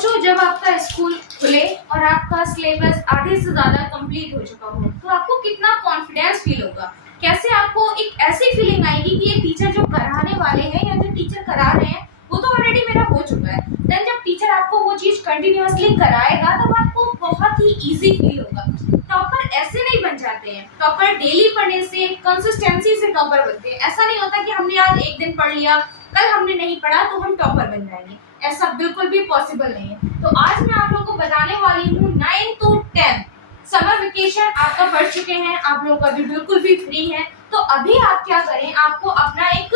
सोचो जब आपका स्कूल खुले और आपका सिलेबस आधे से ज्यादा कंप्लीट हो चुका हो तो आपको कितना कॉन्फिडेंस फील होगा। कैसे आपको एक ऐसी फीलिंग आएगी कि ये टीचर जो कराने वाले हैं या जो टीचर करा रहे हैं वो तो ऑलरेडी मेरा हो चुका है। देन जब टीचर आपको वो चीज कंटिन्यूअसली कराएगा तब आपको बहुत ही इजी फील होगा। टॉपर ऐसे नहीं बन जाते हैं, टॉपर डेली पढ़ने से कंसिस्टेंसी से टॉपर बनते हैं। ऐसा नहीं होता कि हमने आज एक दिन पढ़ लिया कल हमने नहीं पढ़ा तो हम टॉपर बन जाएंगे, ऐसा बिल्कुल भी पॉसिबल नहीं है। तो आज मैं आप लोगों को बताने वाली हूँ 9 to 10 समर वेकेशन आपका पढ़ चुके हैं, आप लोग अभी बिल्कुल भी फ्री हैं। तो अभी आप क्या करें, आपको अपना एक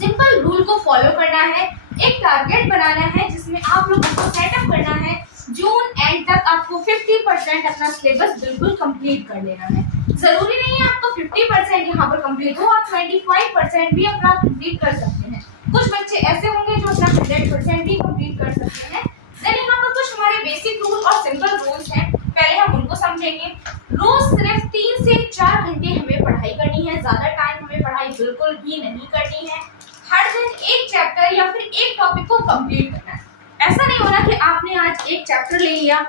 सिंपल रूल को फॉलो करना है, एक टारगेट बनाना है जिसमें आप लोगों को सेटअप करना है जून एंड तक आपको 50% अपना सिलेबस बिल्कुल कंप्लीट कर लेना है। जरूरी नहीं है आपको 50% यहाँ पर कंप्लीट हो, आप 25% भी अपना कंप्लीट कर सकते हैं। कुछ बच्चे ऐसे होंगे जो अपना 100% भी कंप्लीट कर सकते हैं। देन यहाँ पर कुछ हमारे बेसिक रूल और सिंपल रूल्स हैं, पहले हम उनको समझेंगे। रोज सिर्फ 3 से 4 घंटे हमें पढ़ाई करनी है, ज्यादा टाइम हमें पढ़ाई बिल्कुल भी नहीं करनी है। हर दिन एक चैप्टर या फिर एक टॉपिक को कंप्लीट करना है। ऐसा नहीं होना कि आपने आज एक चैप्टर ले लिया,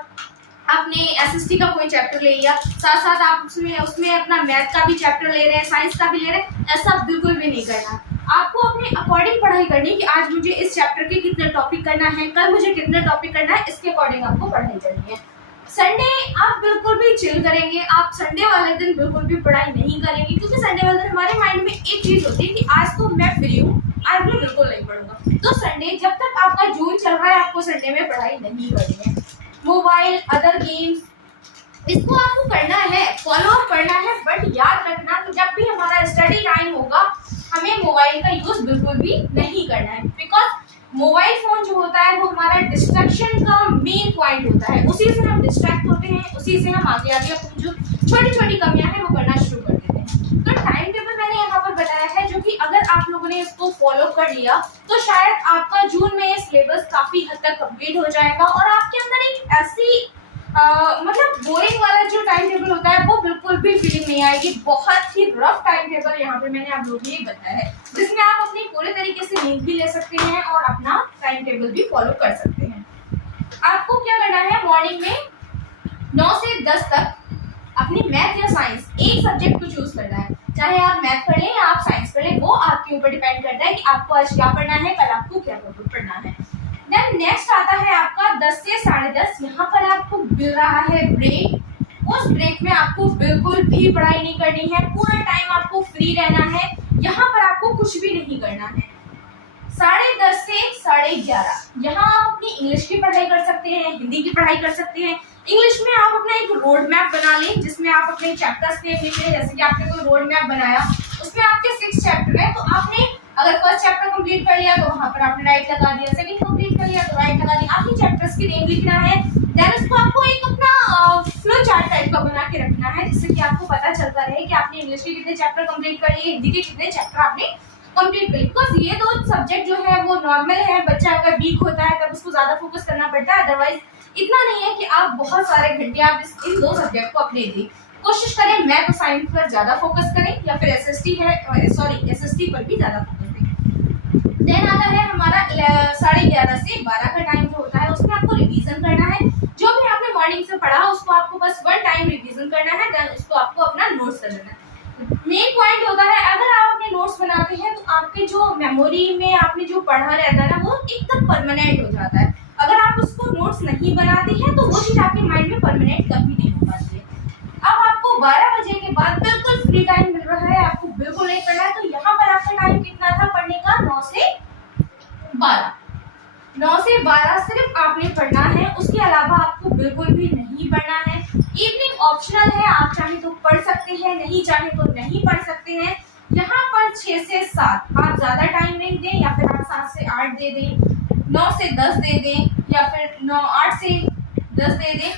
आपने एसएसटी का कोई चैप्टर ले लिया, साथ साथ आप उसमें अपना मैथ का भी चैप्टर ले रहे हैं, साइंस का भी ले रहे हैं, ऐसा बिल्कुल भी नहीं करना। आपको अपने अकॉर्डिंग पढ़ाई करनी है कि आज मुझे इस चैप्टर के कितने टॉपिक करना है, कल मुझे कितने टॉपिक करना है, इसके अकॉर्डिंग आपको पढ़ाई करनी है। संडे आप बिल्कुल भी चिल करेंगे, आप संडे वाले दिन बिल्कुल भी पढ़ाई नहीं करेंगे, क्योंकि संडे वाले दिन हमारे माइंड में एक चीज होती है कि आज तो मैं फ्री हूँ, आज मैं बिल्कुल नहीं पढ़ूंगा। तो संडे जब तक आपका जून चल रहा है आपको संडे में पढ़ाई नहीं करनी है। मोबाइल अदर गेम्स इसको आपको करना है, फॉलो अप करना है, बट याद रखना कि जब भी हमारा स्टडी टाइम होगा हमें मोबाइल का यूज बिल्कुल भी नहीं करना है। बिकॉज मोबाइल फोन जो होता है वो हमारा डिस्ट्रैक्शन का मेन पॉइंट होता है, उसी से हम डिस्ट्रैक्ट होते हैं, उसी से हम आगे आगे अपनी जो छोटी छोटी कमियां हैं वो करना शुरू कर देते हैं। तो टाइम टेबल मैंने यहाँ पर बताया है जो कि अगर आप लोगों ने इसको फॉलो कर लिया तो शायद आपका जून में सिलेबस काफी हद तक कंप्लीट हो जाएगा और आपके अंदर एक ऐसी मतलब बोरिंग वाला जो टाइम टेबल होता है वो बिल्कुल भी फीलिंग नहीं आएगी। बहुत ही रफ टाइम टेबल यहाँ पे मैंने आप लोगों को ये बताया है जिसमें आप अपनी पूरे तरीके से नींद भी ले सकते हैं और अपना टाइम टेबल भी फॉलो कर सकते हैं। आपको क्या करना है, मॉर्निंग में 9 से 10 तक अपनी मैथ या साइंस एक सब्जेक्ट को चूज करना है। चाहे आप मैथ पढ़ लें या आप साइंस पढ़ लें, वो आपके ऊपर डिपेंड करता है कि आपको आज क्या पढ़ना है, कल आपको क्या पढ़ना है। देन नेक्स्ट आता है आपका 10 से 10:30, यहाँ पर आपको मिल रहा है ब्रेक। उस ब्रेक में आपको बिल्कुल भी पढ़ाई नहीं करनी है, पूरा टाइम आपको फ्री रहना है, यहाँ पर आपको कुछ भी नहीं करना है। 10:30 से 11:30 यहाँ आप अपनी इंग्लिश की पढ़ाई कर सकते हैं, हिंदी की पढ़ाई कर सकते हैं। इंग्लिश में आप अपना एक रोड मैप बना लें जिसमें आप अपने चैप्टर्स नेम लिखें। जैसे कि आपने कोई रोड मैप बनाया उसमें आपके 6 चैप्टर है, तो आपने अगर फर्स्ट चैप्टर कंप्लीट कर लिया तो वहां पर आपने राइट लगा दिया, सेकंड कंप्लीट कर लिया तो राइट लगा दिया। आपने चैप्टर्स के नेम लिखना है, देन उसको आपको एक अपना फ्लो चार्ट टाइप का बना के रखना है जिससे कि आपको पता चलता रहे कि आपने इंग्लिश के कितने चैप्टर कंप्लीट कर लिए, हिंदी के कितने चैप्टर आपने कंप्लीट कर लिए। बिकॉज ये दो सब्जेक्ट जो है वो नॉर्मल है, बच्चा अगर वीक होता है तब उसको ज्यादा फोकस करना पड़ता है, अदरवाइज इतना नहीं है कि आप बहुत सारे घंटे आप इन दो सब्जेक्ट को अपने दें। कोशिश करें मैथ और साइंस पर ज्यादा फोकस करें या फिर एसएसटी पर भी ज्यादा फोकस करें। देन आता है हमारा 11:30 से 12 का टाइम जो होता है उसमें आपको रिवीजन करना है। जो भी आपने मॉर्निंग से पढ़ा उसको आपको बस 1 टाइम रिवीजन करना है, देन उसको आपको अपना नोट्स कर लेना है। मेन पॉइंट होता है अगर आप अपने नोट्स बनाते हैं तो आपके जो मेमोरी में आपने जो पढ़ा रहता है ना वो एकदम परमानेंट हो जाता है। अगर आप उसको नोट्स नहीं बनाते हैं तो वो चीज आपके माइंड में परमानेंट कभी नहीं हो पाती है। अब आपको 12 बजे के बाद बिल्कुल फ्री टाइम मिल रहा है, आपको बिल्कुल नहीं पढ़ना है, तो यहाँ पर आपका टाइम कितना था पढ़ने का, 9 से 12। 9 से 12 सिर्फ आपने पढ़ना है, उसके अलावा आपको बिल्कुल भी नहीं पढ़ना है। इवनिंग ऑप्शनल है, आप चाहे तो पढ़ सकते हैं, नहीं चाहे तो नहीं पढ़ सकते हैं। यहाँ पर 6 से 7 आप ज्यादा टाइम नहीं दें या फिर आप 7 से 8 दे दें, 9 से 10 दे दें या फिर 8 से 10 दे दें।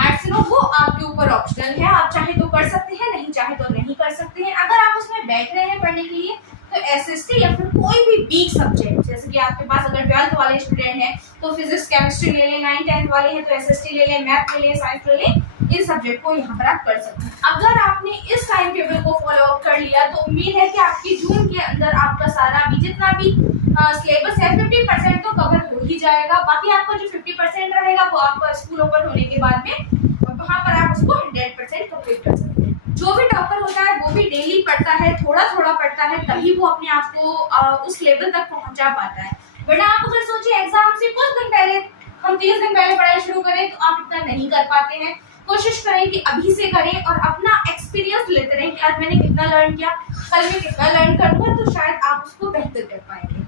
8 से 9 वो आपके ऊपर ऑप्शनल है, आप चाहे तो कर सकते हैं, नहीं चाहे तो नहीं कर सकते हैं। अगर आप उसमें बैठ रहे हैं पढ़ने के लिए तो एसएसटी या फिर कोई भी वीक सब्जेक्ट, जैसे कि आपके पास अगर 12th वाले स्टूडेंट हैं तो फिजिक्स केमिस्ट्री ले लें, 9th 10th वाले हैं तो एसएसटी ले लें, मैथ ले लें, साइंस ले लें, इस सब्जेक्ट को यहाँ पर आप कर सकते हैं। अगर आपने इस टाइम टेबल को फॉलो अप कर लिया तो उम्मीद है कि आपकी जून के अंदर आपका सारा भी जितना भी सिलेबस है 50% तो कवर हो ही जाएगा, बाकी आपका जो 50% रहेगा वो आपका स्कूल ओपन होने के बाद में वहाँ पर आप उसको 100% कंप्लीट कर सकते हैं। जो भी टॉपर होता है वो भी डेली पढ़ता है, थोड़ा थोड़ा पढ़ता है, तभी वो अपने आप को उस लेवल तक पहुंचा पाता है। वरना आप अगर सोचिए एग्जाम से कुछ दिन पहले, हम 30 दिन पहले पढ़ाई शुरू करें तो आप इतना नहीं कर पाते हैं। कोशिश करें कि अभी से करें और अपना एक्सपीरियंस लेते रहें कि आज मैंने कितना लर्न किया, कल मैं कितना लर्न करूंगा, तो शायद आप उसको बेहतर कर पाएंगे।